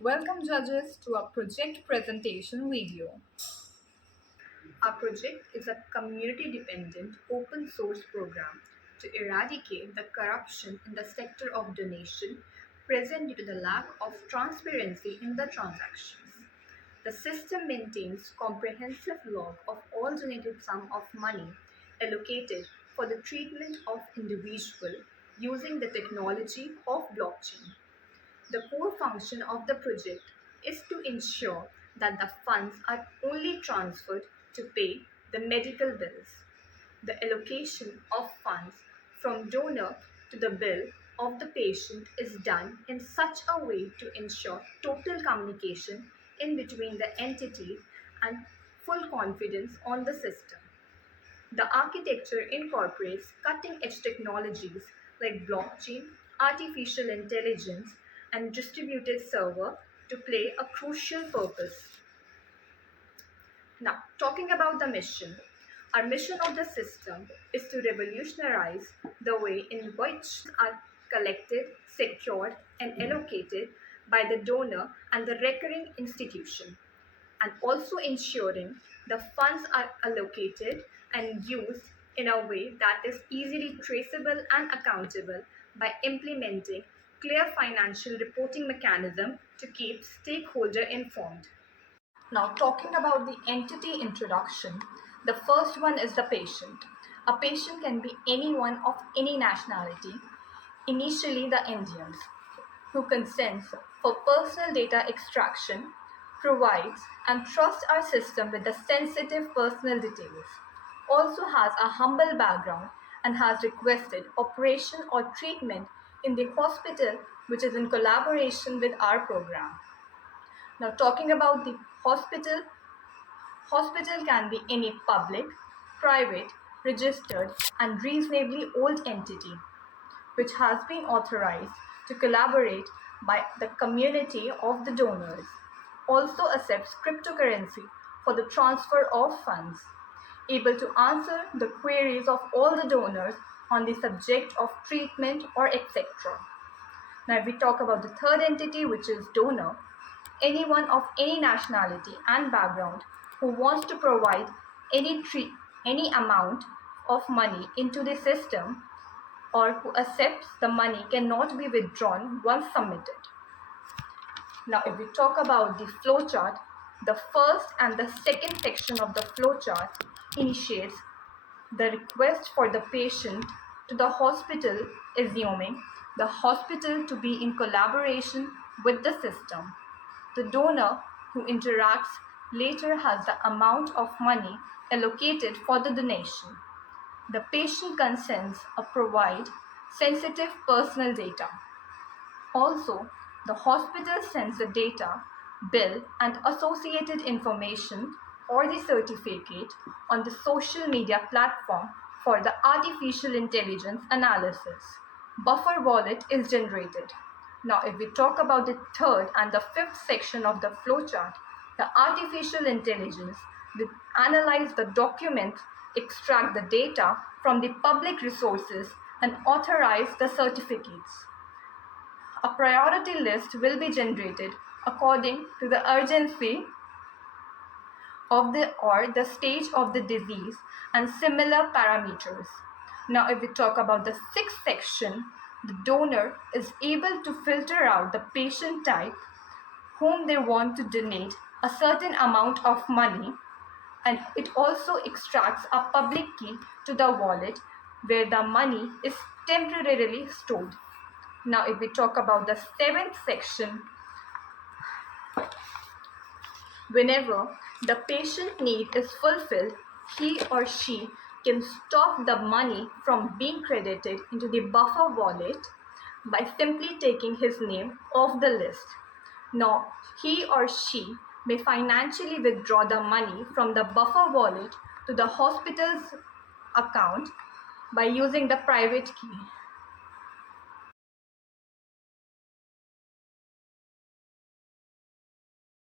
Welcome judges to our project presentation video. Our project is a community-dependent open source program to eradicate the corruption in the sector of donation present due to the lack of transparency in the transactions. The system maintains comprehensive log of all donated sum of money allocated for the treatment of individual using the technology of blockchain. The core function of the project is to ensure that the funds are only transferred to pay the medical bills. The allocation of funds from donor to the bill of the patient is done in such a way to ensure total communication in between the entities and full confidence on the system. The architecture incorporates cutting edge technologies like blockchain, artificial intelligence, and distributed server to play a crucial purpose. Now, talking about the mission, our mission of the system is to revolutionize the way in which are collected, secured, and allocated by the donor and the recurring institution, and also ensuring the funds are allocated and used in a way that is easily traceable and accountable by implementing clear financial reporting mechanism to keep stakeholder informed. Now, talking about the entity introduction, the first one is the patient. A patient can be anyone of any nationality, initially the Indians, who consents for personal data extraction, provides and trusts our system with the sensitive personal details, also has a humble background and has requested operation or treatment in the hospital which is in collaboration with our program. Now, talking about the hospital, hospital can be any public, private, registered, and reasonably old entity which has been authorized to collaborate by the community of the donors. Also accepts cryptocurrency for the transfer of funds, able to answer the queries of all the donors on the subject of treatment or etc. Now, if we talk about the third entity, which is donor, anyone of any nationality and background who wants to provide any amount of money into the system or who accepts the money cannot be withdrawn once submitted. Now, if we talk about the flowchart, the first and the second section of the flowchart initiates the request for the patient to the hospital, assuming the hospital to be in collaboration with the system. The donor who interacts later has the amount of money allocated for the donation. The patient consents or provide sensitive personal data. Also, the hospital sends the data, bill, and associated information or the certificate on the social media platform for the artificial intelligence analysis. Buffer wallet is generated. Now, if we talk about the third and the fifth section of the flowchart, the artificial intelligence will analyze the documents, extract the data from the public resources, and authorize the certificates. A priority list will be generated according to the urgency of the stage of the disease and similar parameters. Now, if we talk about the sixth section, the donor is able to filter out the patient type whom they want to donate a certain amount of money, and it also extracts a public key to the wallet where the money is temporarily stored. Now, if we talk about the seventh section, whenever the patient need is fulfilled, he or she can stop the money from being credited into the buffer wallet by simply taking his name off the list. Now, he or she may financially withdraw the money from the buffer wallet to the hospital's account by using the private key.